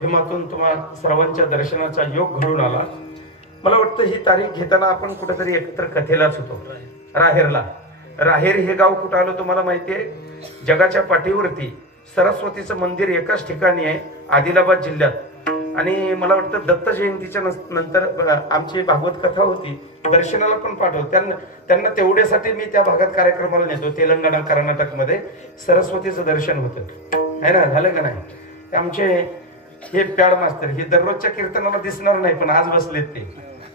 माध्यमातून तुम्हा सर्वांच्या दर्शनाचा योग घडून आला। मला वाटतं ही तारीख घेताना आपण कुठेतरी एकत्र कथेलाच होतो। राहेरला, राहेर हे गाव कुठं आलं तुम्हाला माहितीये? जगाच्या पाठीवरती सरस्वतीचं मंदिर एकाच ठिकाणी आहे, आदिलाबाद जिल्ह्यात। आणि मला वाटतं दत्त जयंतीच्या नंतर आमची भागवत कथा होती, दर्शनाला पण पाठवतो त्यांना तेवढ्यासाठी मी त्या भागात कार्यक्रमाला नेतो। तेलंगणा कर्नाटक मध्ये सरस्वतीचं दर्शन होतं है ना, झालं का नाही? आमचे हे प्याड मास्तर हे दररोजच्या कीर्तनाला दिसणार नाही, पण आज बसलेत ते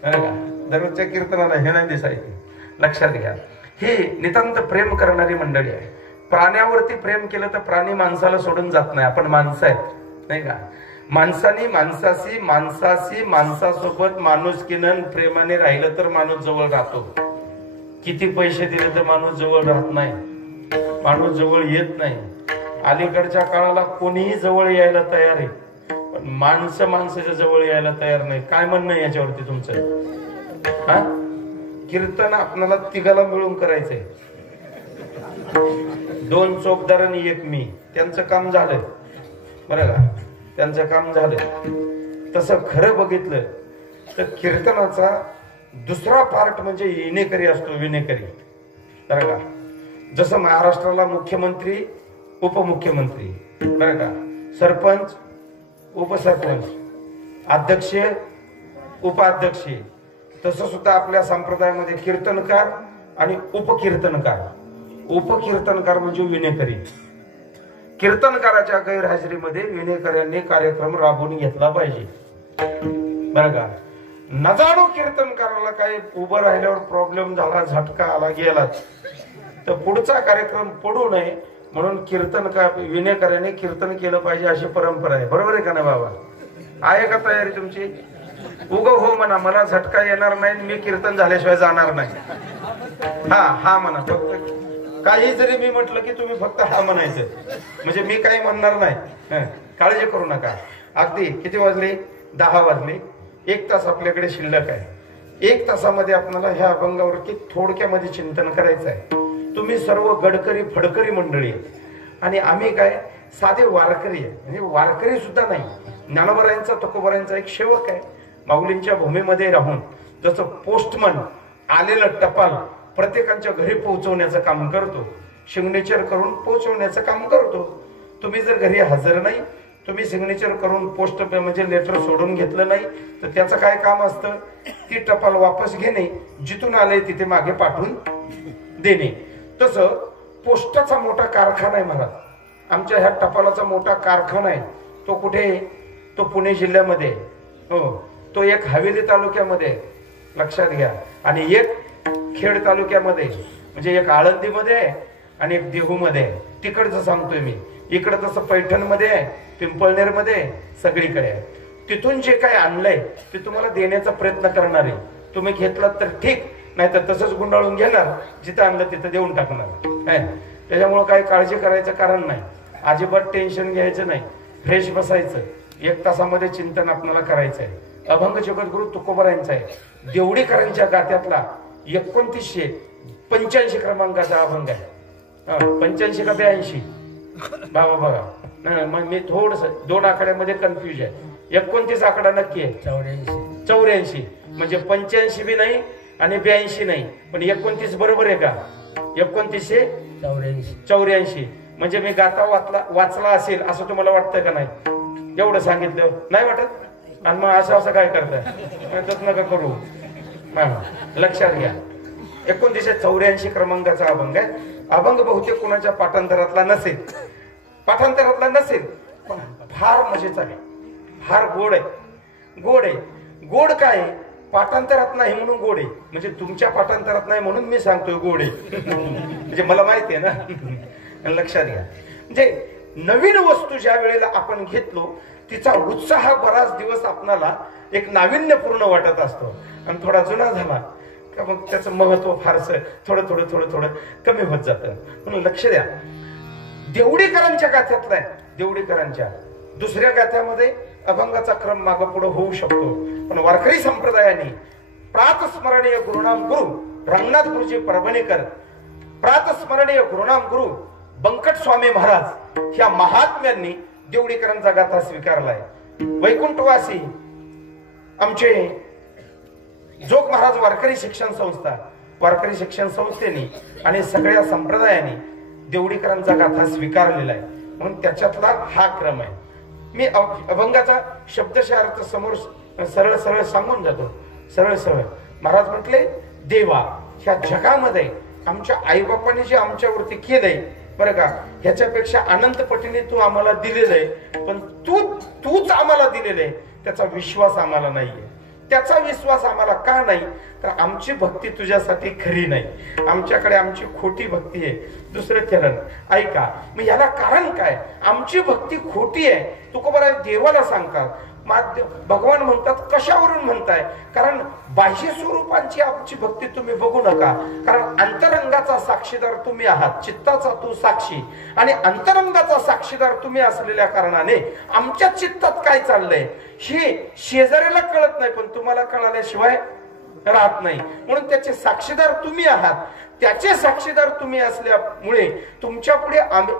दररोजच्या कीर्तनाला हे नाही दिसायचे। लक्षात घ्या, ही नितांत प्रेम करणारी मंडळी आहे। प्राण्यावरती प्रेम केलं तर प्राणी माणसाला सोडून जात नाही, आपण माणसं आहेत नाही का? माणसानी माणसाशी, माणसाशी माणसासोबत माणुसकीनं प्रेमाने राहिलं तर माणूस जवळ राहतो। किती पैसे दिले तर माणूस जवळ राहत नाही, माणूस जवळ येत नाही। अलीकडच्या काळाला कोणीही जवळ यायला तयार आहे, पण माणसं माणसाच्या जवळ यायला तयार नाही। काय म्हणणं आहे याच्यावरती तुमचं? हा, कीर्तन आपल्याला तिघाला मिळून करायचंय, दोन चोपदार आणि एक मी, त्यांचं काम झालं बरं का, त्यांचं काम झालं। तसं खरं बघितलं तर कीर्तनाचा दुसरा पार्ट म्हणजे विनेकरी असतो, विनेकरी बरं का। जसं महाराष्ट्राला मुख्यमंत्री, उपमुख्यमंत्री बरं का, सरपंच, उपसरपंच, अध्यक्ष, उपाध्यक्ष, तसं सुद्धा आपल्या संप्रदायामध्ये कीर्तनकार आणि उपकीर्तनकार। उपकीर्तनकार म्हणजे विनेकरी। कीर्तनकाराच्या गैरहजेरीमध्ये विनेकऱ्यांनी कार्यक्रम राबवून घेतला पाहिजे बरं का। न जाणो कीर्तनकाराला काही उभं राहिल्यावर प्रॉब्लेम झाला, झटका आला, गेला तर पुढचा कार्यक्रम पडू नये म्हणून कीर्तनकार विनेकऱ्याने कीर्तन केलं पाहिजे, अशी परंपरा आहे। बरोबर आहे का नाही बाबा? आहे का तयारी तुमची? उग हो म्हणा, मला झटका येणार नाही, मी कीर्तन झाल्याशिवाय जाणार नाही। हा म्हणा, फक्त काही जरी मी म्हटलं की तुम्ही फक्त हा म्हणायचं, म्हणजे मी काही म्हणणार नाही, काळजी करू नका। अगदी किती वाजले? 10 वाजले, 1 तास आपल्याकडे शिल्लक आहे। 1 तासामध्ये आपल्याला ह्या अभंगावरती थोडक्यामध्ये चिंतन करायचं आहे। तुम्ही सर्व गडकरी फडकरी मंडळी आणि आम्ही काय साधे वारकरी आहे, म्हणजे वारकरी सुद्धा नाही, ज्ञानोबरायांचा तुकोबरायांचा एक सेवक आहे। माऊलींच्या भूमीमध्ये राहून जसं पोस्टमन आलेलं टपाल प्रत्येकाच्या घरी पोहोचवण्याचं काम करतो, सिग्नेचर करून पोहोचवण्याचं काम करतो। तुम्ही जर घरी हजर नाही, तुम्ही सिग्नेचर करून पोस्ट म्हणजे लेटर सोडून घेतलं नाही तर त्याचं काय काम असतं? ती टपाल वापस घेणे, जिथून आले तिथे मागे पाठवून देणे। तसं पोस्टाचा मोठा कारखाना आहे महाराज, आमच्या ह्या टपालाचा मोठा कारखाना आहे। तो कुठे? तो पुणे जिल्ह्यामध्ये, हो, तो एक हवेली तालुक्यामध्ये, लक्षात घ्या, आणि एक खेड तालुक्यामध्ये, म्हणजे एक आळंदीमध्ये आणि एक देहूमध्ये। तिकडचं सांगतोय मी, इकडं तसं पैठणमध्ये आहे, पिंपळनेरमध्ये, सगळीकडे आहे। तिथून जे काय आणलंय ते तुम्हाला देण्याचा प्रयत्न करणार आहे। तुम्ही घेतलात तर ठीक, नाही तर तसंच गुंडाळून घेणार, जिथं आणलं तिथं देऊन टाकणार। त्याच्यामुळे काही काळजी करायचं कारण नाही, अजिबात टेन्शन घ्यायचं नाही, फ्रेश बसायचं। 1 तासामध्ये चिंतन आपल्याला करायचं आहे। अभंग जगद्गुरु तुकोबरायांचा आहे, देवडीकरांच्या गात्यातला 2985 क्रमांकाचा अभंग आहे। 85 का 82? बाबा बघा, मग मी थोडस 2 आकड्यामध्ये कन्फ्युज आहे। 29 आकडा नक्की आहे, 84 म्हणजे 85 बी नाही आणि 82 नाही, पण 29 बरोबर आहे का? 2984 म्हणजे मी गाता वाचला असेल असं तुम्हाला वाटतं का नाही? एवढं सांगितलं नाही वाटत? आणि मग असं काय करताय? तसं नका करू, लक्षात घ्या। 2984 क्रमांकाचा अभंग आहे। अभंग बहुतेक कोणाच्या पाठांतरातला नसेल, पण फार मजेचा आहे, फार गोड आहे। गोड काय? पाठांतरात नाही म्हणून गोड आहे, म्हणजे तुमच्या पाठांतरात नाही म्हणून मी सांगतोय गोड आहे म्हणजे मला माहिती आहे ना। लक्षात घ्या, म्हणजे नवीन वस्तू ज्या वेळेला आपण घेतलो तिचा उत्साह बराच दिवस आपणाला एक नाविन्यपूर्ण वाटत असतो, आणि थोडा जुना झाला का मग त्याचं महत्व फारसं थोडं कमी होत जातं। म्हणून लक्ष द्या, देवडीकरांच्या गाथ्यातला आहे, देवडीकरांच्या दुसऱ्या गाथ्यामध्ये अभंगाचा क्रम मागं पुढे होऊ शकतो, पण वारकरी संप्रदायाने प्रातस्मरणीय गुरुनाम गुरु रंगनाथ गुरुजी परभणीकर, प्रातस्मरणीय गुरुनाम गुरु बंकट स्वामी महाराज ह्या महात्म्यांनी देवडीकरांचा गाथा स्वीकारलाय। वैकुंठवासी आमचे जोग महाराज वारकरी शिक्षण संस्था, वारकरी शिक्षण संस्थेने आणि सगळ्या संप्रदायाने देवडीकरांचा गाथा स्वीकारलेला आहे, म्हणून त्याच्यातला हा क्रम आहे. मी अभंगाचा शब्दशः अर्थ समोर सरळ सरळ सांगून जातो. सरळ सरळ महाराज म्हटले, देवा ह्या जगामध्ये आमच्या आईबापांनी जे आमच्यावरती केलंय बरं का, ह्याच्यापेक्षा अनंत पटीने तू आम्हाला दिलेलं आहे, पण तूच आम्हाला दिलेलं आहे, त्याचा विश्वास आम्हाला नाहीये. त्याचा विश्वास आम्हाला का नाही, तर आमची भक्ती तुझ्यासाठी खरी नाही, आमच्याकडे आमची खोटी भक्ती आहे. दुसरं चरण ऐका, मग याला कारण काय? आमची भक्ती खोटी आहे. तुकोबाराय देवाला सांगतात, भगवान म्हणतात कशावरून म्हणताय? कारण बाह्य स्वरूपांची आमची भक्ती तुम्ही बघू नका, कारण अंतरंगाचा साक्षीदार तुम्ही आहात. चित्ताचा तू साक्षी आणि अंतरंगाचा साक्षीदार तुम्ही असलेल्या कारणाने आमच्या चित्तात काय चाललंय हे शेजाऱ्याला कळत नाही, पण तुम्हाला कळाल्याशिवाय राहत नाही. म्हणून त्याचे साक्षीदार तुम्ही आहात. त्याचे साक्षीदार तुम्ही असल्यामुळे तुमच्या पुढे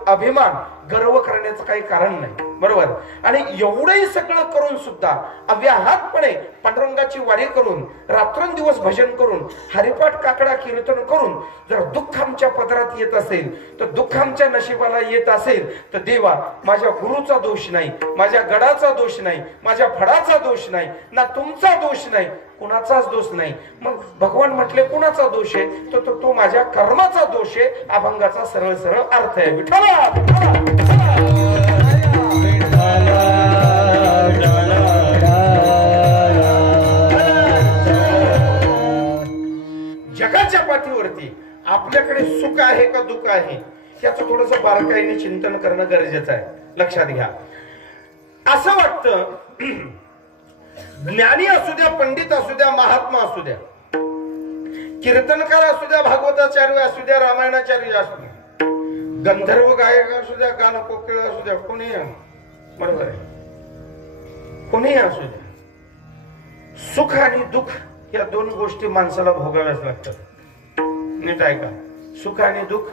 अभिमान गर्व करण्याचं काही कारण नाही, बरोबर. आणि एवढंही सगळं करून सुद्धा अव्याहतपणे पांडुरंगाची वारी करून रात्रंदिवस भजन करून हरिपाठ काकडा कीर्तन करून जर दुःख आमच्या पदरात येत असेल, तर दुःख आमच्या नशिबाला येत असेल, तर देवा माझ्या गुरुचा दोष नाही, माझ्या गडाचा दोष नाही, माझ्या फडाचा दोष नाही, ना तुमचा दोष नाही, कुणाचाच दोष नाही. मग भगवान म्हटले कुणाचा दोष आहे? तो माझ्या कर्माचा दोष आहे. अभंगाचा सरळ सरळ अर्थ आहे. विठ्ठला जगाच्या पाठीवरती आपल्याकडे सुख आहे का दुःख आहे याचं थोडंसं बारकाईने चिंतन करणं गरजेचं आहे. लक्षात घ्या. असं वाटतं ज्ञानी असू द्या, पंडित असू द्या, महात्मा असू द्या, कीर्तनकार असू द्या, भागवताचार्य असू द्या, रामायणाचार्य असू द्या, गंधर्व गायक असू द्या, गाणं कोकिळ असू द्या, कोणी बरोबर आहे, कोणी असू द्या, सुख आणि दुःख या दोन गोष्टी माणसाला भोगाव्याच लागतात. नीट ऐका, सुख आणि दुःख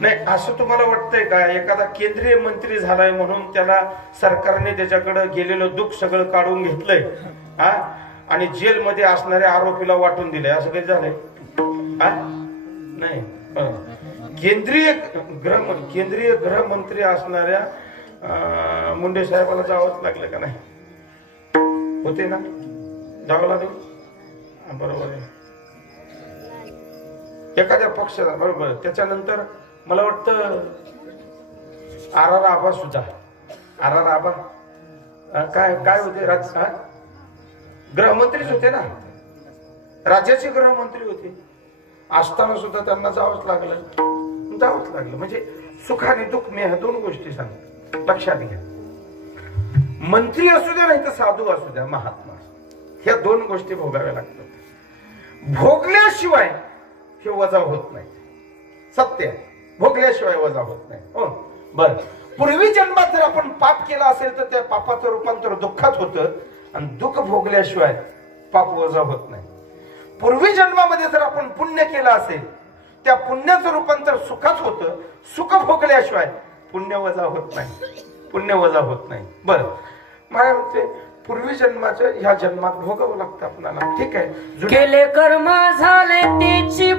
नाही. असं तुम्हाला वाटतंय का एखादा केंद्रीय मंत्री झालाय म्हणून त्याला सरकारने त्याच्याकडे गेलेलं दुःख सगळं काढून घेतलंय हा आणि जेलमध्ये असणाऱ्या आरोपीला वाटून दिलंय, असं काही झालंय? नाही. केंद्रीय गृहमंत्री असणाऱ्या मुंडे साहेबाला जावंच लागलं का नाही? होते ना, जावं लागलं. बरोबर आहे. एखाद्या पक्षाला बरोबर. त्याच्यानंतर मला वाटतं आर आबा सुद्धा आबा काय होते? गृहमंत्रीच होते ना, राज्याचे गृहमंत्री होते. असताना सुद्धा त्यांना जावंच लागलं. म्हणजे सुख आणि दुःख मी ह्या दोन गोष्टी सांगतो. लक्षात घ्या. मंत्री असू द्या नाही तर साधू असू द्या, महात्मा, ह्या दोन गोष्टी भोगाव्या लागतात. भोगल्याशिवाय हे वजा होत नाही. सत्य, भोगल्याशिवाय वजा होत नाही. हो बर. पूर्वी जन्मात जर आपण पाप केला असेल तर त्या पापाचं रूपांतर दुःखात होतं आणि दुःख भोगल्याशिवाय पाप वजा होत नाही. पूर्वी जन्मामध्ये जर आपण पुण्य केलं असेल त्या पुण्याचं रूपांतर सुखात होतं. सुख भोगल्याशिवाय पुण्य वजा होत नाही. बरं, मला म्हणते पूर्वी जन्माचं ह्या जन्मात भोगावं लागतं आपल्याला. ठीक आहे. केले कर्म झाले त्याची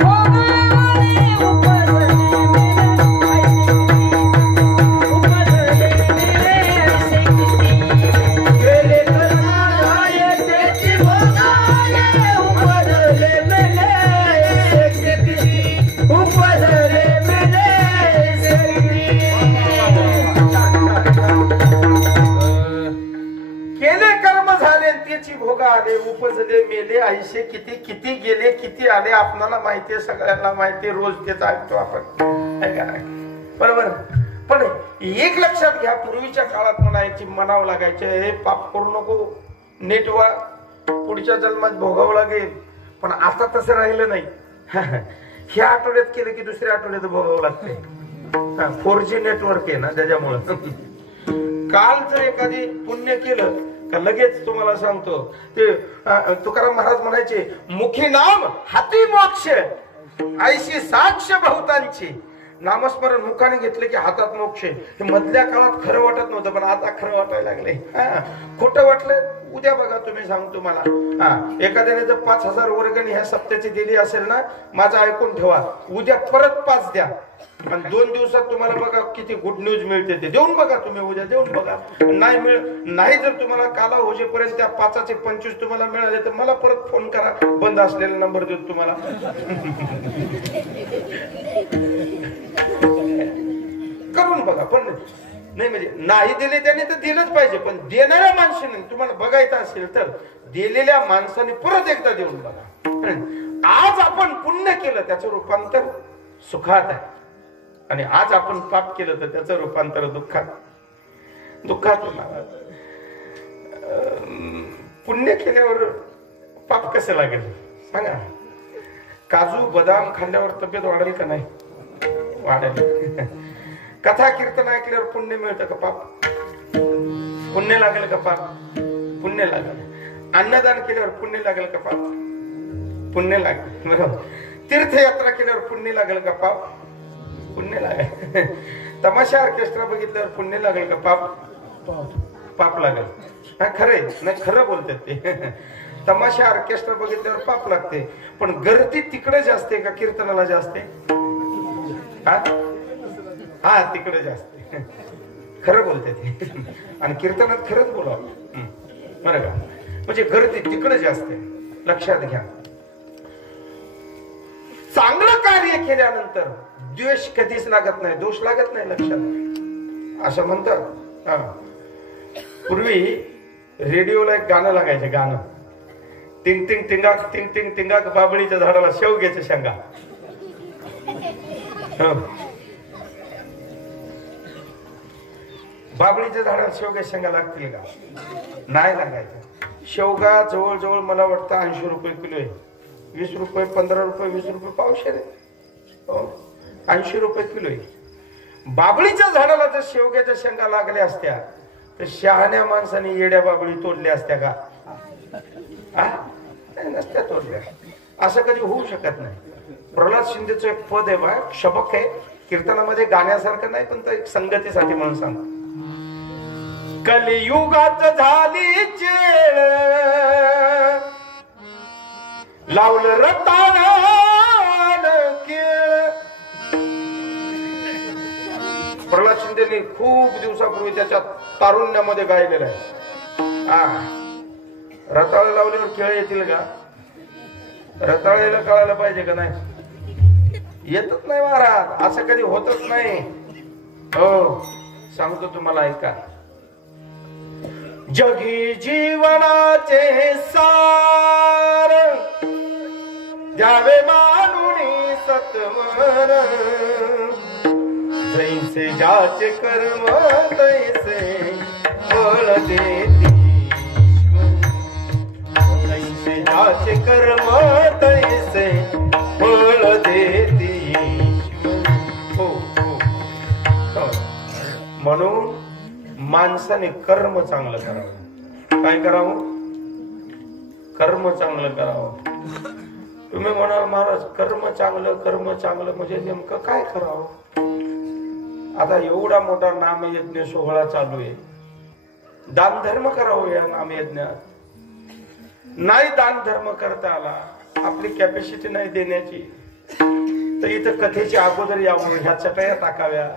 भोग आले, उपजले, मेले, आयुष्य किती किती गेले, किती आले आपल्याला माहितीये, सगळ्यांना माहितीये. रोज तेच ऐकतो आपण, बरोबर. पण एक लक्षात घ्या, पूर्वीच्या काळात म्हणायची, म्हणावं लागायचे, हे पाप करू नको, नीट वा, पुढच्या जन्मात भोगावं लागेल. पण आता तसं राहिलं नाही. ह्या आठवड्यात केलं की दुसऱ्या आठवड्यात भोगावं लागते. 4G नेटवर्क आहे ना त्याच्यामुळं. काल जर एखादी पुण्य केलं का लगेच तुम्हाला सांगतो ते तुकाराम महाराज म्हणायचे, मुखी नाम हाती मोक्ष, ऐशी साक्ष बहुतांची, नामस्मरण मुखाने घेतले की हातात मोक्ष. हे मधल्या काळात खरं वाटत नव्हतं, पण आता खरं वाटायला लागले. खोटं वाटलं उद्या बघा, तुम्ही सांगतो मला. एखाद्याने जर 5,000 वर्गणी ह्या सप्त्याची दिली असेल ना, माझं ऐकून ठेवा, उद्या परत 5 द्या. आणि 2 दिवसात तुम्हाला बघा किती गुड न्यूज मिळते. ते देऊन बघा, तुम्ही उद्या देऊन बघा. नाही जर तुम्हाला काला होजेपर्यंत त्या 5चे 25 तुम्हाला मिळाले तर मला परत फोन करा, बंद असलेला नंबर देतो तुम्हाला. करून बघा. पण नाही म्हणजे नाही दिले त्याने तर दिलंच पाहिजे, पण देणाऱ्या माणसाने तुम्हाला बघायचं असेल तर दिलेल्या माणसाने परत एकदा देऊन बघा. आज आपण पुण्य केलं त्याचं रूपांतर सुखात आहे, आणि आज आपण पाप केलं तर त्याचं रूपांतर दुःखात. पुण्य केल्यावर पाप कसं लागेल सांगा. काजू बदाम खाल्ल्यावर तब्येत वाढेल का नाही? वाढेल. कथा कीर्तन ऐकल्यावर पुण्य मिळतं का पाप? पुण्य लागेल का पाप? पुण्य लागेल. अन्नदान केल्यावर पुण्य लागेल का पाप? पुण्य लागेल. बरोबर. तीर्थयात्रा केल्यावर पुण्य लागेल का पाप? पुण्य लागेल. तमाशा ऑर्केस्ट्रा बघितल्यावर पुण्य लागेल का पाप? पाप लागेल. हा खरंय, नाही खरं बोलतात ते. तमाशा ऑर्केस्ट्रा बघितल्यावर पाप लागते, पण गर्दी तिकडे जास्त आहे का कीर्तनाला जास्त आहे? हा तिकडे जास्त. खरं बोलते ते, आणि कीर्तनात खरंच बोलावं बरं का. म्हणजे गर्दी तिकडे जास्त आहे, लक्षात घ्या. चांगलं कार्य केल्यानंतर द्वेष कधीच लागत नाही, दोष लागत नाही, लक्षात. असं म्हणतात. पूर्वी रेडिओला एक गाणं लागायचं, गाणं टिंग टिंग टिंगाक टिंग टिंग टिंगाक बाबळीच्या झाडाला शेवग्याच्या शेंगा. बाबळीच्या झाडाला शेवग्याच्या शेंगा लागतील का? नाही लागायचं. शेवगा जवळजवळ मला वाटतं 80 रुपये किलो आहे. 20 रुपये 15 रुपये 20 रुपये पावशेर आहे. 80 रुपये किलो आहे. बाबळीच्या झाडाला जर शेवग्याच्या शेंगा लागल्या असत्या तर शहाण्या माणसाने येड्या बाबळी तोडल्या असत्या का? नसत्या तोडल्या. असं कधी होऊ शकत नाही. प्रल्हाद शिंदेचं एक पद आहे बा, शबक आहे, कीर्तनामध्ये गाण्यासारखं नाही, पण एक संगतीसाठी म्हणून सांग. कलियुगात झाली चेळ, लावलं रताळ केळ. प्रल्हाद शिंदेनी खूप दिवसापूर्वी त्याच्या तारुण्यामध्ये गायलेलं आहे. रताळ लावल्यावर केळ येतील का? रताळ्याला कळायला पाहिजे का नाही? येतच नाही महाराज, असं कधी होतच नाही. हो सांगतो तुम्हाला, ऐका. जगी जीवनाचे सार द्यावे मानुनी सत्वर, जैसे ज्याचे कर्म तैसे फळ देती. जैसे ज्याचे कर्म तैसे फळ देती. हो हो. म्हणून माणसाने कर्म चांगलं करावं. काय करावं? कर्म चांगलं करावं. तुम्ही म्हणाल महाराज कर्म चांगलं म्हणजे नेमकं काय करावं? आता एवढा मोठा नामयज्ञ सोहळा चालू आहे, दान धर्म करावं या नामयज्ञात. नाही दान धर्म करता आला, आपली कॅपॅसिटी नाही देण्याची, तर इथं कथेच्या अगोदर यावं, ह्या चटया टाकाव्या,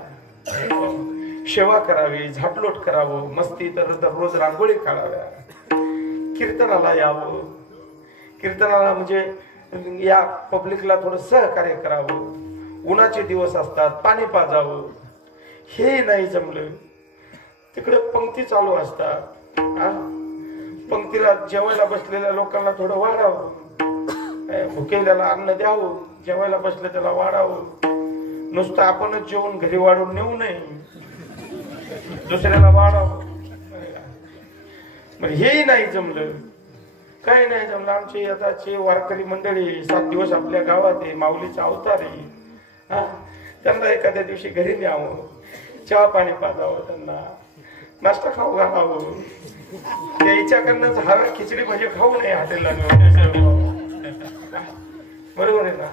सेवा करावी, झाटलोट करावं, मस्ती तर दररोज रांगोळी काढाव्या, कीर्तनाला यावं, कीर्तनाला म्हणजे या पब्लिकला थोडं सहकार्य करावं. उन्हाचे दिवस असतात, पाणी पाजावं. हे नाही जमलं. तिकडे पंक्ती चालू असतात, पंक्तीला जेवायला बसलेल्या लोकांना थोडं वाढावं, भुकेल्याला अन्न द्यावं, जेवायला बसलं त्याला वाढावं. नुसतं आपणच जेवण घरी वाढून नेऊ नये, दुसऱ्याला वाढावं. हेही नाही जमलं, काही नाही जमलं. आमची आताची वारकरी मंडळी 7 दिवस आपल्या गावात आहे, माऊलीचा अवतार आहे. त्यांना एखाद्या दिवशी घरी न्यावं, चहा पाणी पाजावं, त्यांना नाश्ता खाऊ घालावं. त्याच्याकडनं हव्या खिचडी म्हणजे खाऊ नये हॉटेलला, बरोबर आहे ना?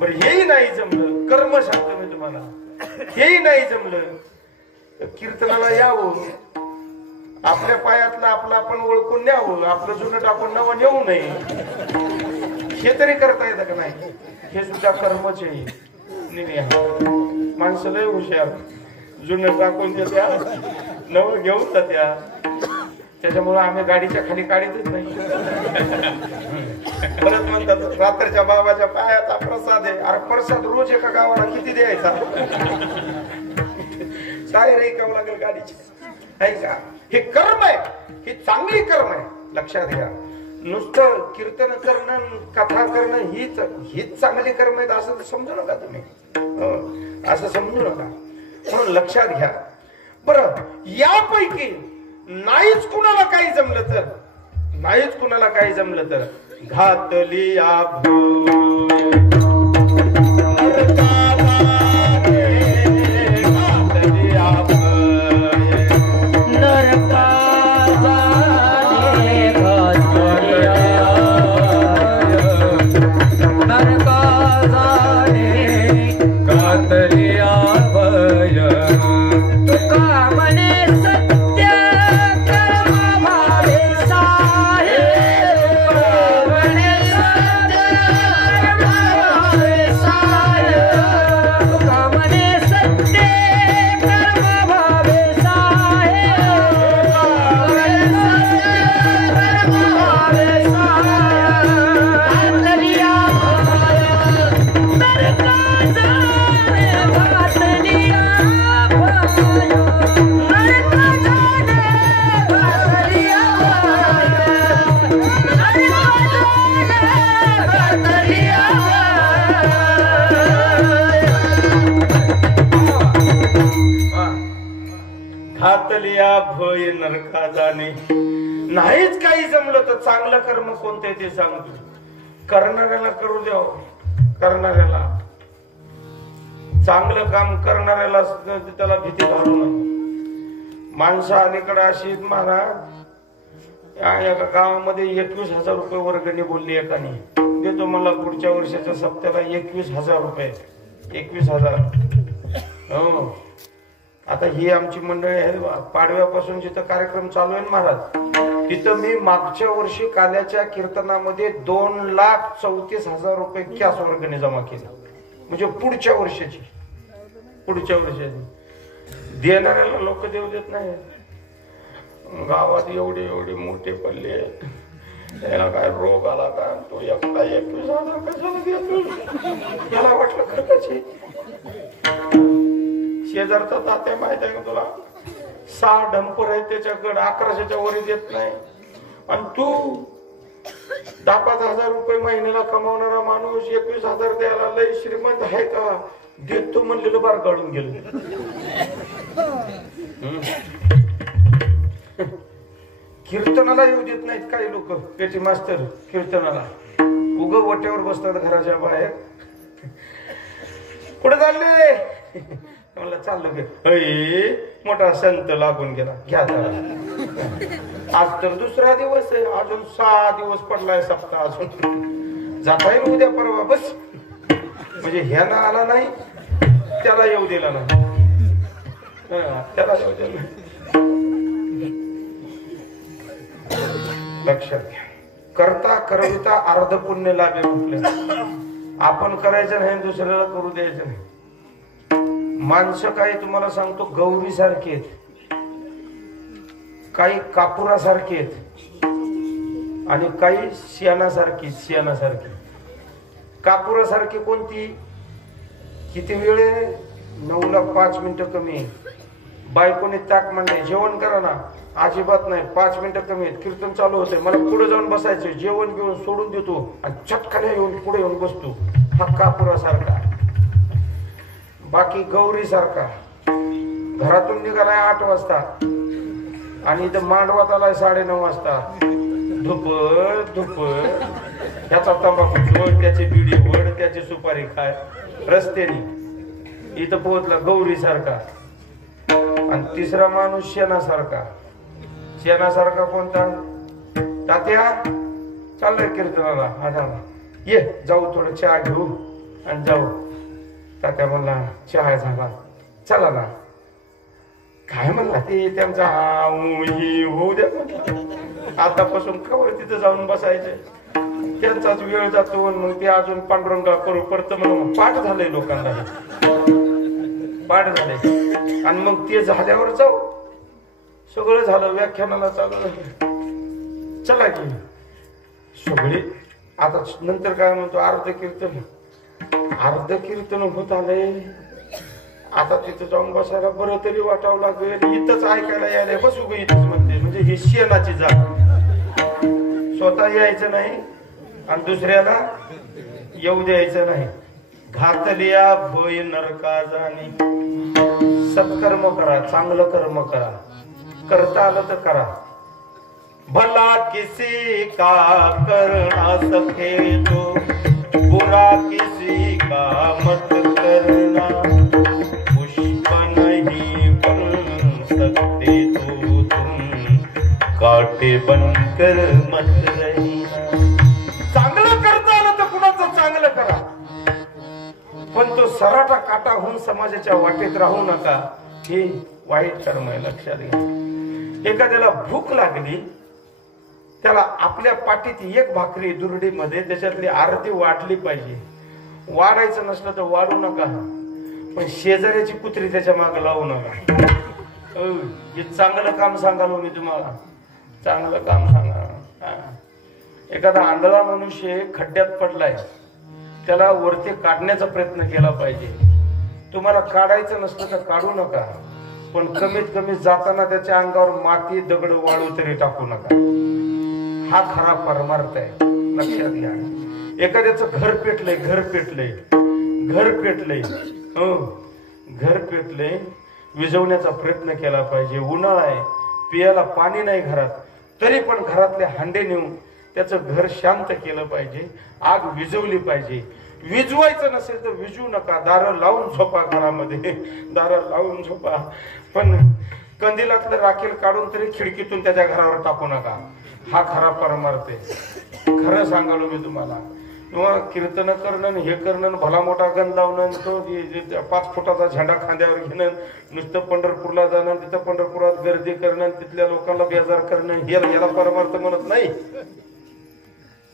बरं हेही नाही जमलं. कर्म सांगतो मी तुम्हाला. मला हेही नाही जमलं तर कीर्तनाला यावं, आपल्या पायातलं आपलं आपण ओळखून न्यावं, आपलं जुनं टाकून नवं नेऊ नये. हे तरी करता येतं का नाही? हे सुद्धा कर्मच आहे. माणसं लय हुशार, जुनं टाकून देत्या नवं घेऊन जात्या. त्याच्यामुळे आम्ही गाडीच्या खाली काढीतच नाही. परत म्हणतात रात्रीच्या बाबाच्या पायाचा प्रसाद आहे. अरे प्रसाद रोज एका गावाला किती द्यायचा? साय रेकावं लागेल गाडीची, आहे का? हे कर्म आहे, ही चांगली कर्म आहे. लक्षात घ्या, नुसतं कीर्तन करणं, कथा करणं हीच चांगली कर्म आहेत असं समजू नका तुम्ही. असं समजू नका. म्हणून लक्षात घ्या. बरं, यापैकी नाहीच कुणाला काही जमलं तर, नाहीच कुणाला काही जमलं तर घातली भय नरका जाणे. नाहीच काही जमलं तर चांगलं कर्म कोणते ते सांगतो. करणाऱ्याला करू द्या, करणाऱ्याला चांगलं काम करणाऱ्याला त्याला भीती घालू नये. माणसं अलीकडे अशी महाराज एका गावामध्ये 21,000 रुपये वर्गणी बोलली एकाने. देतो मला पुढच्या वर्षाच्या सप्त्याला 21,000 रुपये. 21,000. हो, आता ही आमची मंडळी आहे. पाडव्यापासून जिथं कार्यक्रम चालू आहे महाराज, तिथं मी मागच्या वर्षी काल्याच्या कीर्तनामध्ये 2,34,000 रुपये कॅश वर्गणी जमा केली. म्हणजे पुढच्या वर्षाची देणाऱ्याला लोक देऊ देत नाही. गावात एवढे एवढे मोठे पडले, त्याला काय रोग आला का, तो एकटा 21,000 कशाला देतो? याला वाटलं खर्चाचे. शेजारचा तात्या माहित आहे का तुला? 6 डंपर आहेत त्याच्याकडे, 1100च्या वरी देत नाही. आणि तू 10,000 रुपये महिन्याला कमावणारा माणूस 21,000 द्यायला लय श्रीमंत आहे का? देतो म्हणलेलं बार काढून गेलं. कीर्तनाला येऊ देत नाहीत काही लोक. पेटी मास्तर कीर्तनाला उग वट्यावर बसतात घराच्या बाहेर. कुठे चालले? मला चाललं गे, मोठा संत लागून गेला. घ्या आज तर दुसरा दिवस आहे, अजून 6 दिवस पडलाय सप्ताह. अजून जाता येईल उद्या परवा बस. म्हणजे ह्याला आला नाही, त्याला येऊ दिला नाही, त्याला येऊ दिला. लक्षात घ्या, करता करविता अर्ध पुण्य लाभे म्हटलं. आपण करायचं नाही, दुसऱ्याला करू द्यायचं नाही. माणसं काही तुम्हाला सांगतो गौरी सारखी आहेत, काही कापुरासारखी आहेत आणि काही शेणासारखी. कापुरासारखी कोणती? किती वेळ? 9ला 5 मिनिटं कमी. बायकोने ताक मांडले, जेवण करा ना. अजिबात नाही, 5 मिनिटं कमी आहेत. कीर्तन चालू होते, मला पुढे जाऊन बसायचं. जेवण घेऊन सोडून देतो आणि चटकाने येऊन पुढे येऊन बसतो. हा कापुरासारखा. बाकी गौरी सारखा. घरातून निघालाय 8 वाजता आणि इथं मांडवात आलाय 9:30 वाजता. धुप ह्याचा तंबाखू वड, त्याची बिडी वड, त्याची सुपारी खाय रस्त्याने. इथं पोहोचला गौरी सारखा. आणि तिसरा माणूस शेणासारखा. शेणासारखा कोणता? तात्या चाललंय कीर्तनाला, आता ये जाऊ, थोडं चहा घेऊ आणि जाऊ. तात्या म्हणला चहा झाला, चला ना. काय म्हणला ते त्यांचा होऊ द्या म्हणला, आतापासून कवर तिथं जाऊन बसायचे, त्यांचाच वेळ जातो. मग ते अजून पांडुरंगा करू परत म्हणून पाठ झालंय लोकांना, पाठ झालंय. आणि मग ते झाल्यावर जाऊ, सगळं झालं, व्याख्यानाला चालू झालं, चला की सगळे. आता नंतर काय म्हणतो, अर्ध कीर्तन होत आलंय. आता तिथं जाऊन बसायला बरं तरी वाटावं लागेल, इथंच ऐकायला यायला बसू ग इथंच म्हणते. म्हणजे ही शेणाची जात, स्वतः यायचं नाही आणि दुसऱ्याला येऊ द्यायचं नाही. घातलिया भय नरका जाणी. सत्कर्म करा, चांगलं कर्म करा, करता आलं तर करा. भला किसी का करना सके तो बुरा किसी का मत करना. पुष्प नहीं बन सकते तो तुम काटे बनकर मत रहना. चांगलं करता आलं तर कुणाचं चांगलं करा, पण तो सराटा काटा होऊन समाजाच्या वाटेत राहू नका. हे वाईट कर्म आहे, लक्षात घ्या. एखाद्याला भूक लागली, त्याला आपल्या पाठीत एक भाकरी दुरडीमध्ये त्याच्यातली आरती वाढली पाहिजे. वाढायचं नसलं तर वाढू नका, पण शेजाऱ्याची कुत्री त्याच्या मागे लावू नका. हे चांगलं काम सांगालो मी तुम्हाला, चांगलं काम सांगा. एखादा आंधळा मनुष्य खड्ड्यात पडलाय, त्याला वरती काढण्याचा प्रयत्न केला पाहिजे. तुम्हाला काढायचं नसलं तर काढू नका, पण कमीत कमी जाताना त्याच्या अंगावर माती दगड वाळू तरी टाकू नका. हा खरा परमार्थ आहे, लक्षात घ्या. एखाद्याचं घर पेटलंय, घर पेटलंय, विझवण्याचा प्रयत्न केला पाहिजे. उन्हाळा आहे, पियाला पाणी नाही घरात, तरी पण घरातले हांडे नेऊन त्याचं घर शांत केलं पाहिजे, आग विझवली पाहिजे. विजवायचं नसेल तर विजवू नका, दारं लावून झोपा, घरामध्ये दारं लावून झोपा, पण कंदिलातलं राखेल काढून तरी खिडकीतून त्याच्या घरावर टाकू नका. हा खरा परमार्थ आहे. खरं सांगालो मी तुम्हाला. किंवा कीर्तन करणं, हे करणं, भला मोठा गण लावणं, तो 5 फुटाचा झेंडा खांद्यावर घेणं, नुसतं पंढरपूरला जाणं, तिथं पंढरपुरात गर्दी करणं, तिथल्या लोकांना बेजार करणं, याला परमार्थ म्हणत नाही.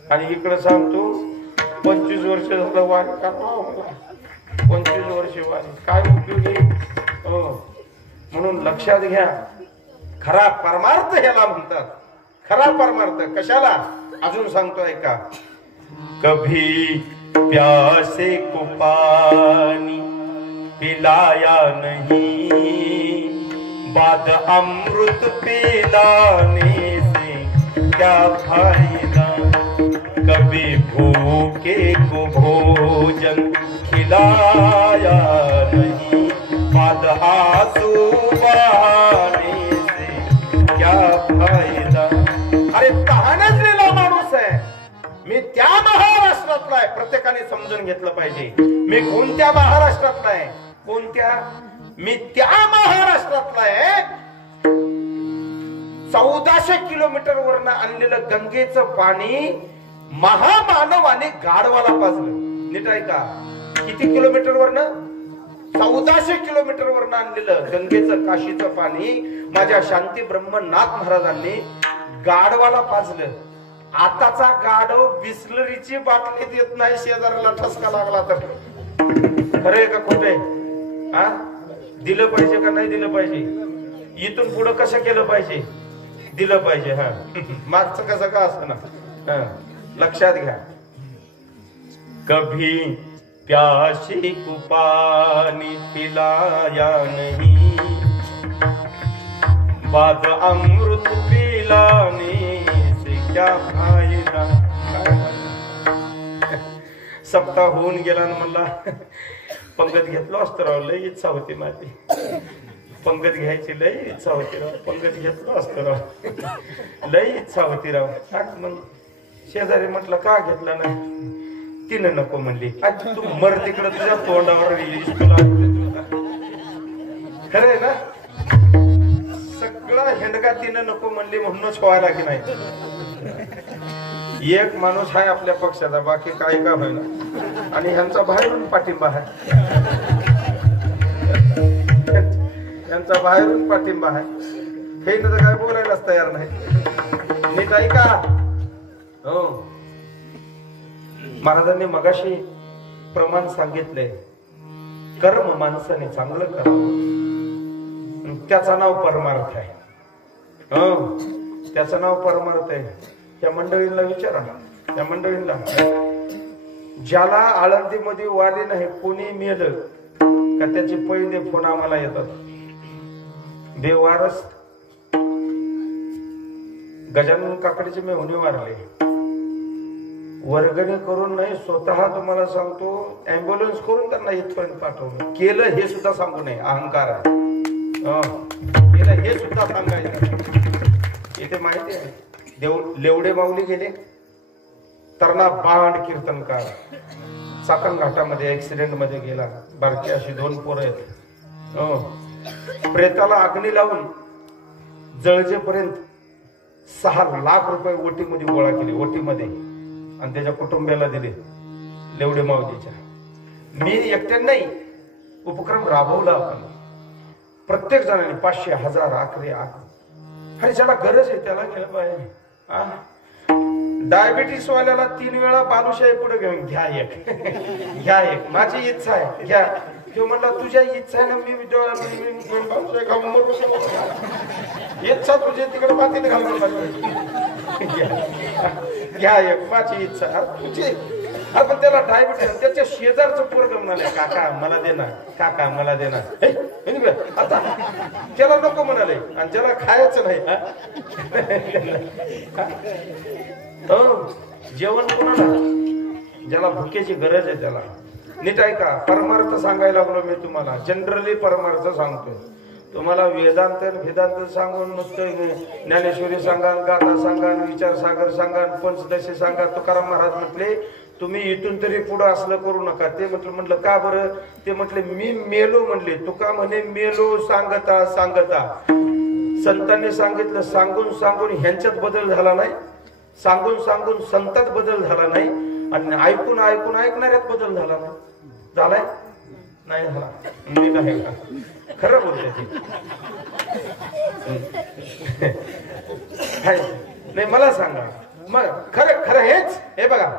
आणि इकडे सांगतो 25 वर्ष झालं वारी करावं मला, 25 वर्ष वारी काय उपयोगी. म्हणून लक्षात घ्या, खरा परमार्थ ह्याला म्हणतात. खरा परमार्थ कशाला अजून सांगतो ऐका. कभी प्यासे को पानी पिलाया नहीं, बाद अमृत पिलाने से क्या फायदा. कभी भूखे को भोजन खिलाया नहीं, बाद आंसू बहाने से क्या फायदा. अरे तहानजलेला माणूस आहे मी, त्या महाराष्ट्रातला आहे. प्रत्येकाने समजून घेतलं पाहिजे. मी कोणत्या महाराष्ट्रातला आहे, मी त्या महाराष्ट्रातला आहे. 1400 किलोमीटर वरनं आणलेलं गंगेचं पाणी महामानवाने गाढवाला पाजलं. नीट ऐका, किती किलोमीटर वरनं? 1400 किलोमीटर वरनं आणलेलं गंगेचं, काशीचं पाणी माझ्या शांती ब्रह्मनाथ महाराजांनी गाढवाला पाजलं. आताचा गाढव बिस्लरीची बाटली देत नाही शेजाऱ्याला ठसका लागला तर. खरं आहे का खोटं आहे? हा, दिलं पाहिजे का नाही दिलं पाहिजे? इथून पुढं कसं केलं पाहिजे? दिलं पाहिजे. हा, मागचं कसं का असं ना, लक्षात घ्या. कभी प्यासी को पानी पिलाया नहीं, बाद अमृत पिलाने से क्या फायदा. सप्ताह होऊन गेला ना, मला पंगत घेतलो असतो राव, लय इच्छा होती माझी. पंगत घ्यायची लय इच्छा होती राव, पंगत घेतलो असतो राव, लय इच्छा होती राव. मग शेजारी म्हटलं का घेतला नाही, तिनं नको म्हणली. आज तू मर तिकडं, तुझ्या तोंडावर तुला. खरंय ना, सगळा हेंडगा तिनं नको म्हणली म्हणूनच व्हायला की नाही. एक माणूस आहे आपल्या पक्षाचा, बाकी काय का होईना, आणि ह्यांचा बाहेरून पाठिंबा आहे. यांचा बाहेरून पाठिंबा आहे, हे तर काय बोलायलाच तयार नाही. नीट ऐका. हो, महाराजांनी मगाशी प्रमाण सांगितले, कर्म माणसाने चांगलं करावं, त्याचं नाव परमार्थ आहे. हो, त्याचं नाव परमार्थ आहे. त्या मंडळींना विचारा, त्या मंडळींना ज्याला आळंदीमध्ये वाली नाही, कोणी मेलं का त्याचे पहिले फोन आम्हाला येतात. बेवारस गजानन काकडीचे मेहुणे वारले, वर्गणी करून नाही, स्वतः तुम्हाला सांगतो अँब्युलन्स करून त्यांना इथपर्यंत पाठवलं. केलं हे सुद्धा सांगू नये, अहंकार आहे. केलं हे सुद्धा सांगायचं. इथे माहिती आहे, लेवडे माऊली गेले, तरणा बांड कीर्तनकार चाकण घाटामध्ये ऍक्सिडेंट मध्ये गेला. बारकी अशी 2 पोरं आहेत. प्रेताला अग्नी लावून जळजेपर्यंत 6 लाख रुपये ओटीमध्ये गोळा केले, ओटीमध्ये, आणि त्याच्या कुटुंबियाला दिले लेवडे माऊलीच्या. मी एकट्याने नाही, उपक्रम राबवला आपण. प्रत्येक जणांनी 500, 1000 आखरे अरे ज्याला गरज आहे त्याला केलं पाहिजे. डायबिटीस वाल्याला 3 वेळा बालुशाही पुढे घेऊन घ्या एक घ्या एक, माझी इच्छा आहे घ्या. तो म्हणला तुझ्या इच्छा आहे ना, मी इच्छा तुझे तिकडे मातीत घालून घ्या एक, माझी इच्छा तुझी. पण त्याला डायबिटीस, त्याच्या शेजारचं पोरगं म्हणाले काका मला देणार, काका मला देणार. आता त्याला नको म्हणाले, आणि ज्याला खायचं नाही जेवण कोणाला, ज्याला भुकेची गरज आहे त्याला. नीट ऐका, परमार्थ सांगायला लागलो मी तुम्हाला. जनरली परमार्थ सांगतोय तुम्हाला. वेदांत वेदांत सांगून नुसतं ज्ञानेश्वरी सांगा, गाथा सांगा, विचार सागर सांगा, पंचदशी सांगा. तुकाराम महाराज म्हटले तुम्ही इथून तरी पुढे असलं करू नका. ते म्हटलं का बरं? ते म्हटले मी मेलो म्हणले. तुका म्हणे मेलो सांगता सांगता. संतांनी सांगितलं, सांगून सांगून ह्यांच्यात बदल झाला नाही, सांगून सांगून संतात बदल झाला नाही, आणि ऐकून ऐकून ऐकणाऱ्यात बदल झाला नाही. झालाय नाही झाला. मी नाही का खरं बोलते नाही, मला सांगा मग खरं खरं हेच. हे बघा,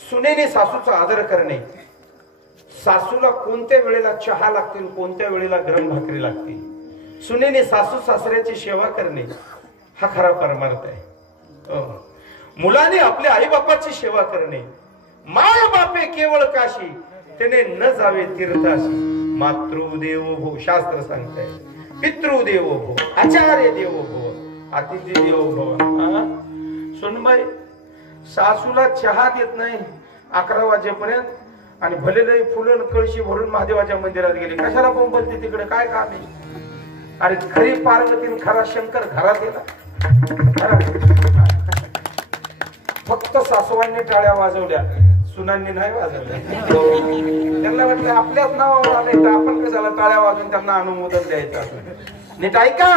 सुनेने सासूचा आदर करणे, सासूला कोणत्या वेळेला चहा लागतील, कोणत्या वेळेला गरम भाकरी लागतील, सुनेने सासू सासऱ्याची सेवा करणे, हा खरा परमार्थ आहे. मुलाने आपल्या आई बापाची सेवा करणे. माय बापे केवळ काशी, त्याने न जावे तीर्थाशी. मातृदेवो भव शास्त्र सांगताय, पितृदेवो भव, आचार्य देवो भव, अतिथी देवो भव. सुनबाई सासूला चहा देत नाही 11 वाजेपर्यंत, आणि भलेले फुलं कळशी भरून महादेवाच्या मंदिरात गेली. कशाला बोंबलते तिकडे, काय काम आहे? अरे खरी पार्वती खरा शंकर घरात गेला. फक्त सासवांनी टाळ्या वाजवल्या, सुनांनी नाही वाजवल्या. त्यांना वाटलं आपल्याच नावावर आले तर आपण कशाला टाळ्या वाजून त्यांना अनुमोदन द्यायचं. नीट ऐका,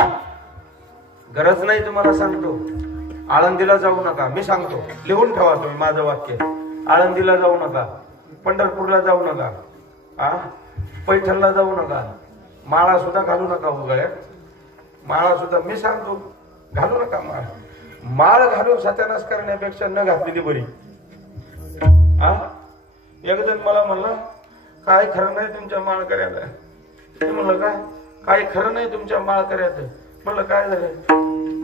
गरज नाही तुम्हाला सांगतो. आळंदीला जाऊ नका, मी सांगतो, लिहून ठेवा तुम्ही माझं वाक्य. आळंदीला जाऊ नका, पंढरपूरला जाऊ नका, पैठणला जाऊ नका, माळा सुद्धा घालू नका उघड्यात. माळा सुद्धा मी सांगतो घालू नका. माळ घालून सत्यानाश करण्यापेक्षा न घातलेली बरी. एक जण मला म्हणला काय खरं नाही तुमच्या माळ करायला. म्हणलं काय खरं नाही तुमच्या माळ करायचं. म्हणलं काय झालं?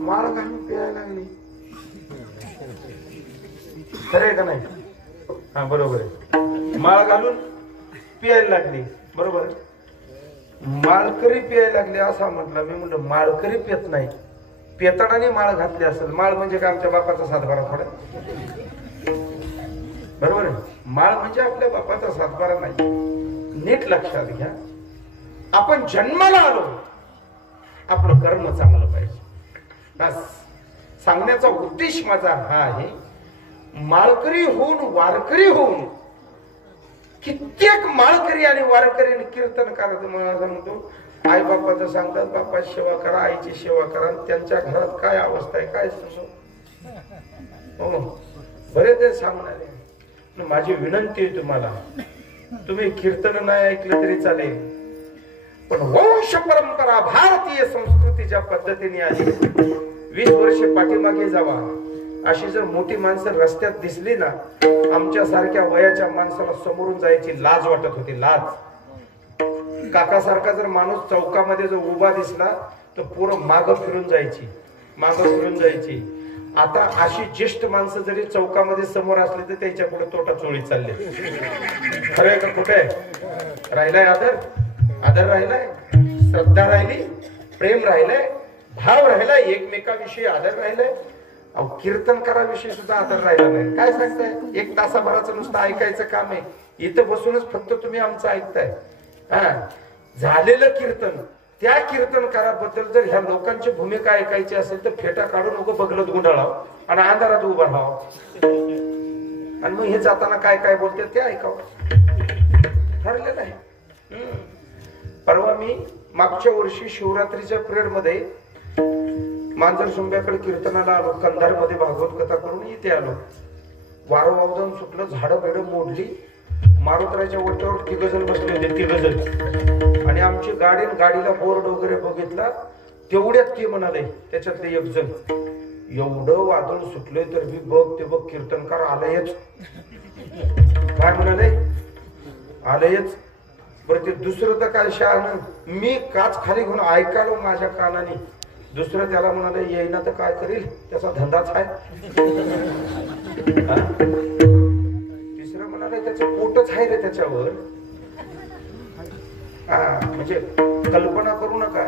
माळ घालून प्यायला लागली. खरं आहे का नाही? हा बरोबर आहे. माळ घालून प्यायला लागली, बरोबर. माळकरी प्यायला लागली असा म्हटलं. मी म्हणलं माळकरी पेत नाही, पेताडाने माळ घातली असेल. माळ म्हणजे काय आमच्या बापाचा सातबारा थोडा, बरोबर आहे. माळ म्हणजे आपल्या बापाचा सातबारा नाही. नीट लक्षात घ्या, आपण जन्माला आलो, आपलं कर्म चांगलं पाहिजे. बस सांगण्याचा उद्देश माझा हा आहे. माळकरी होऊन वारकरी होऊन कित्येक माळकरी आणि वारकरी कीर्तन करा. तुम्हाला सांगतो, आई बापाचं सांगतात बापाची सेवा करा, आईची सेवा करा. त्यांच्या घरात काय अवस्था आहे काय सांगतो. हो बरेच सांगणारे. माझी विनंती आहे तुम्हाला, तुम्ही कीर्तन नाही ऐकलं तरी चालेल, पण वंश परंपरा भारतीय संस्कृतीच्या पद्धतीने आली. 20 वर्षे पाठीमागे जावा, अशी जर मोठी माणसं रस्त्यात दिसली ना, आमच्या सारख्या वयाच्या माणसाला समोरून जायची लाज वाटत होती. लाज. काकासारखा जर माणूस चौकामध्ये जर उभा दिसला तर पोरं मागं फिरून जायची, मागं फिरून जायची. आता अशी ज्येष्ठ माणसं जरी चौकामध्ये समोर असली तर त्याच्या पुढे तोटा चोळीत चालले. खरंय का? कुठे राहिलाय आदर? आदर राहिलाय, श्रद्धा राहिली, प्रेम राहिलंय, भाव राहिलाय, एकमेकाविषयी आदर राहिलाय. अहो, कीर्तनकाराविषयी सुद्धा आदर राहिला नाही. काय सांगताय? 1 तासाभराचं नुसतं ऐकायचं काम आहे. इथं बसूनच फक्त तुम्ही आमचं ऐकताय. हा, झालेलं कीर्तन, त्या कीर्तनकाराबद्दल जर ह्या लोकांची भूमिका ऐकायची असेल तर फेटा काढून उगं बगलत गुंडाळावं आणि अंधारात उभा राहावं आणि मग हे जाताना काय काय बोलते ते ऐकावं. ठरलेलं आहे. परवा मी मागच्या वर्षी शिवरात्रीच्या पिरियड मध्ये मांजर सुंब्याकडे कीर्तनाला आलो. कंधारमध्ये भागवत कथा करून इथे आलो. वारं वावदान सुटलं, झाडं बेडं मोडली. मारुतराच्या वट्यावर 3 जण बसले होते, 3 जण. आणि आमची गाडीला बोर्ड वगैरे बघितला, तेवढ्यात ते म्हणाले त्याच्यातले 1 जण, एवढं वादळ सुटले तर मी बघ ते बघ कीर्तनकार आलंयच. काय म्हणाले? आलंयच. बरं, ते दुसरं तर काय शहाणं, मी काच खाली घेऊन ऐकालो माझ्या कानाने. दुसरं त्याला म्हणाले येईना तर काय करील, त्याचा धंदाच आहे. तिसरं म्हणाले त्याचं पोटच आहे रे त्याच्यावर. म्हणजे कल्पना करू नका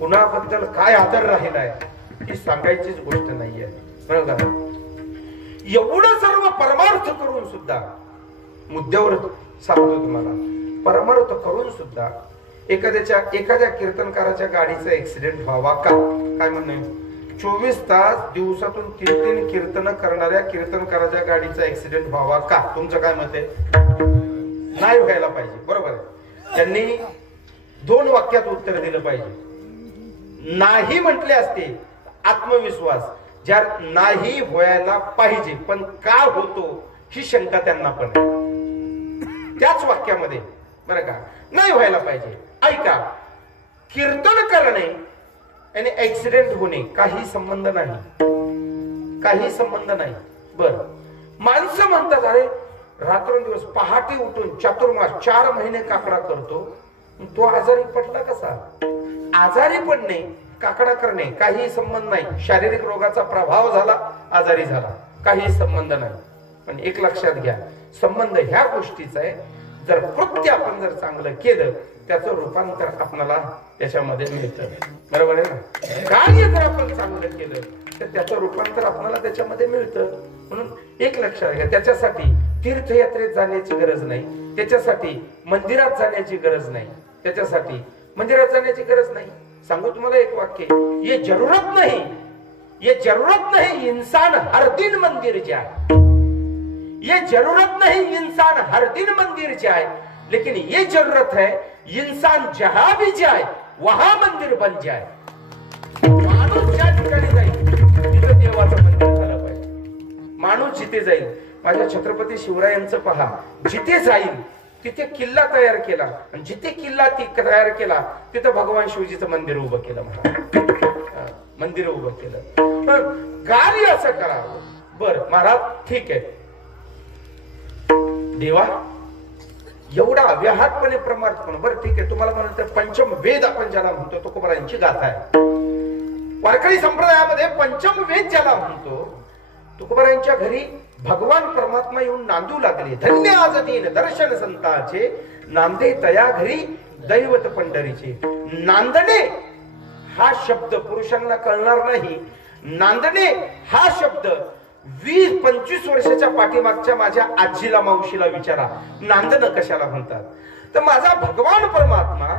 कुणाबद्दल काय आदर राहिलाय ही सांगायचीच गोष्ट नाहीये. बरोबर? एवढं सर्व परमार्थ करून सुद्धा, मुद्द्यावर सांगतो तुम्हाला, परमार्थ करून सुद्धा एखाद्या कीर्तनकाराच्या गाडीचा ऍक्सिडेंट व्हावा का? काय म्हणणं? 24 तास दिवसातून 3 कीर्तन करणाऱ्या कीर्तनकाराच्या गाडीचा ऍक्सिडेंट व्हावा का? तुमचं काय मत आहे? नाही व्हायला पाहिजे. बरोबर आहे. त्यांनी 2 वाक्यात उत्तर दिलं पाहिजे. नाही म्हटले असते आत्मविश्वास, ज्या नाही व्हायला पाहिजे पण का होतो ही शंका त्यांना पण त्याच वाक्यामध्ये. बरं का? नाही व्हायला पाहिजे. ऐका, कीर्तन करणे आणि ऍक्सिडेंट होणे काही संबंध नाही, काही संबंध नाही. बर, माणसं म्हणतात अरे रात्रंदिवस पहाटे उठून चातुर्मास 4 महिने काकडा करतो, तो आजारी पडला कसा? आजारी पडणे, काकडा करणे काही संबंध नाही. शारीरिक रोगाचा प्रभाव झाला, आजारी झाला, काही संबंध नाही. पण एक लक्षात घ्या, संबंध ह्या गोष्टीचा आहे, जर कृत्य आपण जर चांगलं केलं त्याचं रूपांतर आपल्याला त्याच्यामध्ये मिळतं. बरोबर आहे ना? कार्य जर आपण चांगलं केलं तर त्याचं रूपांतर आपल्याला त्याच्यामध्ये मिळतं. म्हणून एक लक्षात घ्या, त्याच्यासाठी तीर्थयात्रेत जाण्याची गरज नाही, त्याच्यासाठी मंदिरात जाण्याची गरज नाही, त्याच्यासाठी मंदिरात जाण्याची गरज नाही. सांगू तुम्हाला एक वाक्य, ये जरूरत नहीं, ये जरूरत नहीं इंसान हर दिन मंदिर जाए, ये जरूरत नहीं इंसान हर दिन मंदिर जाए, लेकिन ये जरूरत है इंसान जहां भी जाए वहां मंदिर बन जाए. माणूस ज्या ठिकाणी जाईल तिथं देवाचं मंदिर झालं पाहिजे. माणूस जिथे जाईल, माझ्या छत्रपती शिवरायांचं पहा, जिथे जाईल तिथे किल्ला तयार केला आणि जिथे किल्ला तयार केला तिथं भगवान शिवजीचं मंदिर उभं केलं. महाराज मंदिर उभं केलं. पण कार्य असं करावं. बर महाराज ठीक आहे, देवा एवढा व्याहातपणे प्रमार्थ, बरं ठीक आहे, तुम्हाला म्हणाल तर पंचम वेद आपण ज्याला म्हणतो तुकोबारायांची गाथा आहे. वारकरी संप्रदायामध्ये पंचम वेद ज्याला म्हणतो, तुकोबारायांच्या घरी भगवान परमात्मा येऊन नांदू लागले. धन्य आज दिन दर्शन संताचे, नांदे तया घरी दैवत पंढरीचे. नांदणे हा शब्द पुरुषांना कळणार नाही. नांदणे हा शब्द 20-25 वर्षाच्या पाठीमागच्या माझ्या आजीला मावशीला विचारा, नांदणं कशाला म्हणतात. तर माझा भगवान परमात्मा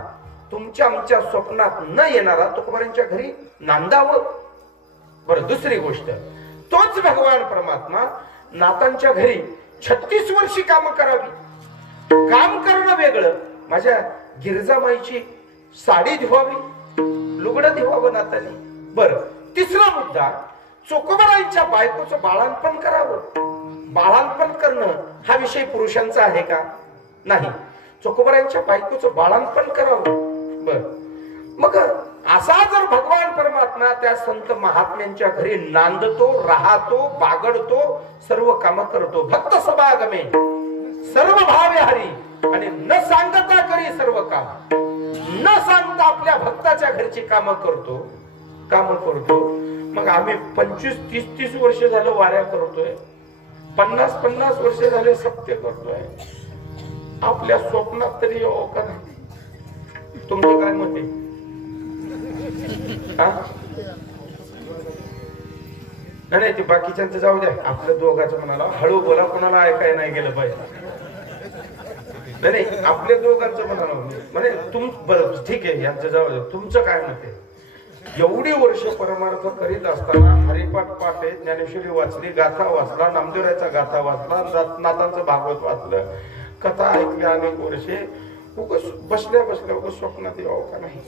तुमच्या आमच्या स्वप्नात न येणारा तुकोबारांच्या घरी नांदावं. बरं, दुसरी गोष्ट, तोच भगवान परमात्मा नातांच्या घरी 36 वर्षी काम करावी. काम करणं वेगळं, माझ्या गिरजामाईची साडी धुवावी, लुगडं धुवावं नातानी. बरं, तिसरा मुद्दा, चोकोबारांच्या बायकोचं बाळांपण करावं. बाळांपण करणं हा विषय पुरुषांचा आहे का? नाही. चोकोबारांच्या बायकोचं बाळांपण करावं. बर, मग असा जर भगवान परमात्मा त्या संत महात्म्यांच्या घरी नांदतो, राहतो, बागडतो, सर्व काम करतो, भक्त सभागमे सर्व भावे हरी, आणि न सांगता करी सर्व काम, न सांगता आपल्या भक्ताच्या घरची काम करतो. मग आम्ही 25-30 वर्ष झालं वाऱ्या करतोय, 50-50 वर्ष झाले सत्य करतोय. आपल्या स्वप्नात तरी येऊ का नाही? तुमचं काय मत आहे? नाही, ते बाकीच्यांचं जाऊ द्या, आपल्या दोघांचं म्हणाला हळू बोला, कोणाला ऐकाय नाही गेलं पाहिजे. नाही, आपल्या दोघांचं म्हणाला म्हणजे बरं ठीक आहे, यांचं जाऊ द्या. तुमचं काय मत आहे? एवढी वर्ष परमार्थ करीत असताना हरिपाठ पाठे, ज्ञानेश्वरी वाचली, गाथा वाचला, नामदेवराचा गाथा वाचला, नाथांचं भागवत वाचलं, कथा ऐकली अनेक वर्षे, बसल्या बसल्या स्वप्नात यावं का नाही?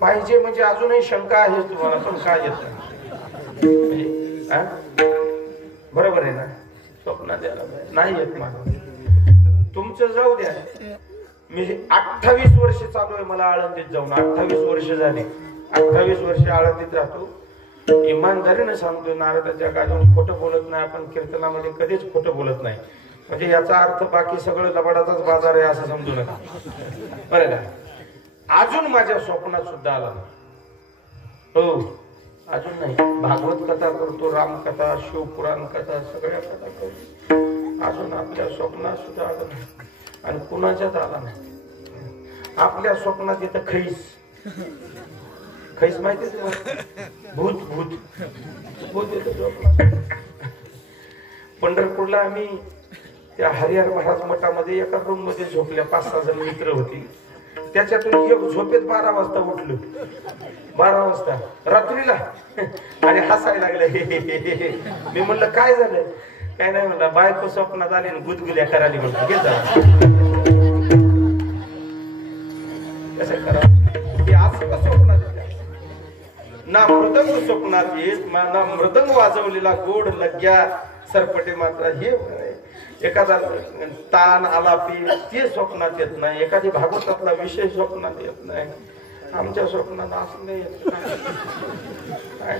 पाहिजे म्हणजे अजूनही शंका आहे तुम्हाला, पण काय येत बरोबर आहे ना? स्वप्नात यायला नाही येत मला. तुमचं जाऊ द्या, मी 28 वर्ष चालू आहे मला आळंदीत जाऊन, 28 वर्ष झाली. 28 वर्ष आळंदीत राहतो. इमानदारीने सांगतो, नारदाच्या गाजून खोटं बोलत नाही आपण, कीर्तनामध्ये कधीच खोटं बोलत नाही. म्हणजे याचा अर्थ बाकी सगळं लबाडाचाच बाजार आहे असं समजू नका, बरं का? अजून माझ्या स्वप्नात सुद्धा आला नाही. हो, अजून नाही. भागवत कथा करतो, रामकथा, शिवपुराण कथा, सगळ्या कथा करतो. अजून आपल्या स्वप्नात सुद्धा आलं नाही, आणि कुणाच्याच आला नाही. आपल्या स्वप्नात येतं खैस माहिती तुम्हाला? भूत येतं स्वप्नात. पंढरपूरला आम्ही त्या हरिहर महाराज मठामध्ये एका रूम मध्ये झोपल्या, 5-6 जण मित्र होती. त्याच्यातून एक झोपेत 12 वाजता उठलो, 12 वाजता रात्रीला, आणि हसायला लागले. मी म्हणलं काय झालं? काय नाही म्हणलं, बायको स्वप्नात आली आणि गुदगुल्या करायला. म्हणलं घे जा, कसं करा? असं स्वप्नात ना मृदंग स्वप्नात येत, ना मृदंग वाजवलेला गोड लग्या सरपटे मात्र हे एखादा ताण आलापी ते स्वप्नात येत नाही. एखादी भागवतातला विषय स्वप्नात येत नाही. आमच्या स्वप्नात असं नाही येत. काय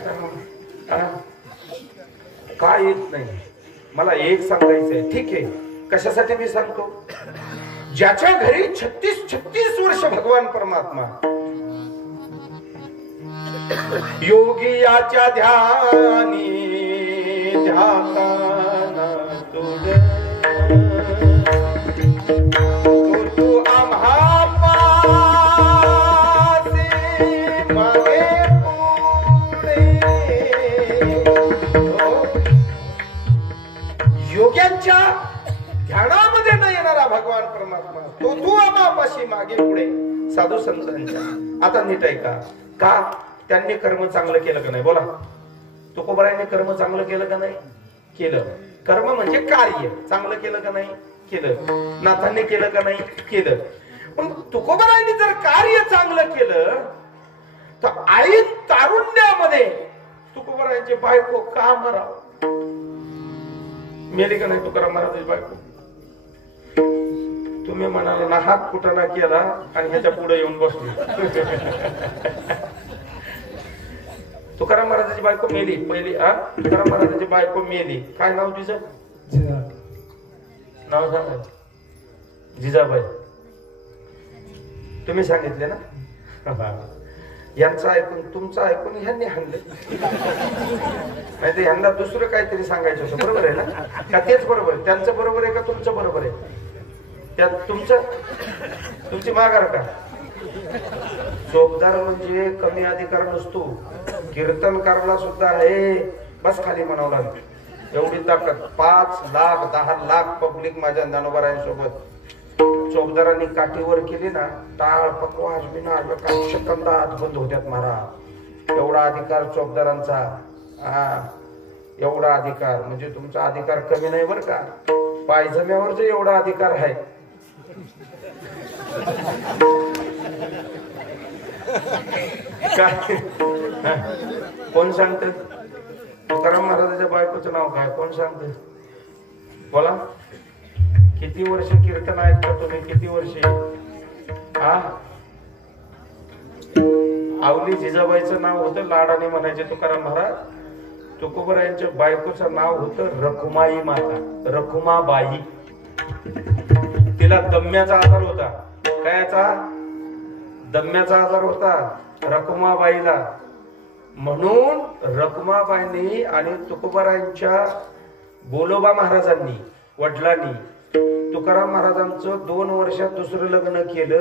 काय येत नाही? मला एक सांगायचंय, ठीक आहे, कशासाठी मी सांगतो? ज्याच्या घरी 36 वर्ष भगवान परमात्मा योगी याच्या ध्यानी ध्याताना तुझ तू आम्हा पासे मागे पुढे. योग्यांच्या ध्यानामध्ये न येणारा भगवान परमात्मा तो तू आम्हा पाशी मागे पुढे. साधू संतांच्या आता नीट आहे का त्यांनी कर्म चांगलं केलं का नाही? बोला. तुकोबारायांनी कर्म चांगलं केलं का नाही? केलं. कर्म म्हणजे कार्य चांगलं केलं का नाही? केलं. नाथांनी केलं का नाही? केलं. पण तुकोबारायांनी जर कार्य चांगलं केलं तर आई तारुण्यामध्ये तुकोबारायांची बायको का मराव? मेली का नाही तुकाराम महाराजांची बायको? तुम्ही म्हणाला ना हात कुटाणा केला आणि ह्याच्या पुढे येऊन बसलो. तुकाराम महाराजांची बायको मेली पहिली. तुकाराम महाराजांची बायको मेली. काय नाव तिचं? नाव सांगा. जिजाबाई. तुम्ही सांगितले ना? यांचं ऐकून तुमचं ऐकून ह्यांनी हाणलं. नाही तर ह्यांना दुसरं काहीतरी सांगायचं होतं. बरोबर आहे ना? का तेच बरोबर? त्यांचं बरोबर आहे का तुमचं बरोबर आहे? त्यात तुमची माघार का? चोपदार म्हणजे कमी अधिकार नसतो. कीर्तनकाराला सुद्धा हे बस खाली म्हणावं लागेल एवढी ताकद. 5 लाख 10 लाख पब्लिक माझ्या ज्ञानोबारायांसोबत चोपदारांनी काठीवर केली ना, टाळ पकवास बिना सेकंदात बंद होत्यात महाराज. एवढा अधिकार चोपदारांचा. एवढा अधिकार म्हणजे तुमचा अधिकार कमी नाही बरं का. पायजम्यावर जे एवढा अधिकार आहे. काय कोण सांगत? तुकाराम महाराजांच्या बायकोचं नाव काय? कोण सांगत? बोला. किती वर्ष कीर्तन ऐकता तुम्ही? किती वर्ष? हा आवली जिजाबाईचं नाव होतं लाडाने म्हणायचे तुकाराम महाराज. तुकोबरायांच्या बायकोचं नाव होतं रखुमाई माता, रखुमाबाई. तिला दम्याचा आजार होता. कायचा? दम्याचा आजार होता रखुमाबाईला. म्हणून रखुमाबाईंनी आणि तुकोबरायांच्या बोलोबा महाराजांनी वडिलांनी तुकाराम महाराजांचं 2 वर्षात दुसरं लग्न केलं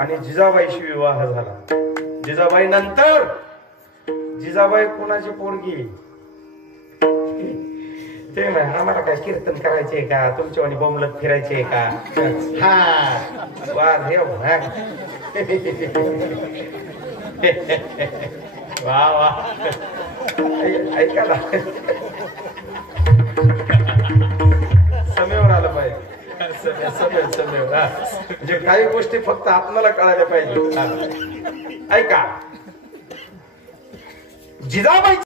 आणि जिजाबाईशी विवाह झाला. जिजाबाई नंतर जिजाबाई कोणाची पोरगी? ते नाही आम्हाला काय कीर्तन करायचे का, तुमच्यावानी बोंबलत फिरायचे का? हा वा रे वा वा ऐका ना, समेवर आलं पाहिजे. समेव म्हणजे काही गोष्टी फक्त आपल्याला कळायला पाहिजे. ऐका जिजाबाई